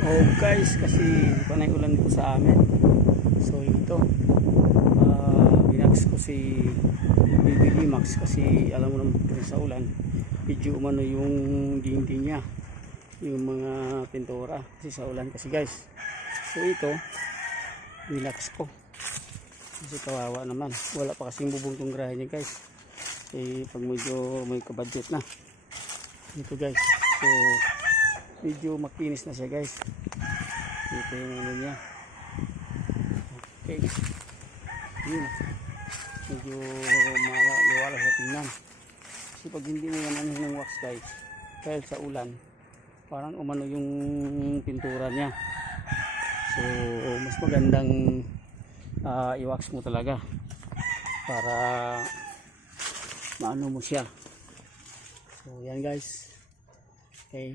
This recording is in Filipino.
Oh guys, kasi panay ulan dito sa amin. So ito, binags ko si BBD Max kasi alam mo naman kasi sa ulan, medyo umano yung dingding niya, yung mga pintura kasi sa ulan kasi guys. So ito, binags ko kasi kawawa naman. Wala pa kasing bubong tong grahe niya guys. Eh pag medyo may kabudget na. Ito guys. So medyo makinis na siya guys. Ito yung ano niya. Okay. Yun. Medyo maliwala sa tingnan. Kasi pag hindi mo yan ano ng wax guys, dahil sa ulan, parang umano yung pintura niya. So mas magandang i-wax mo talaga para maano mo siya. So yan guys. Okay.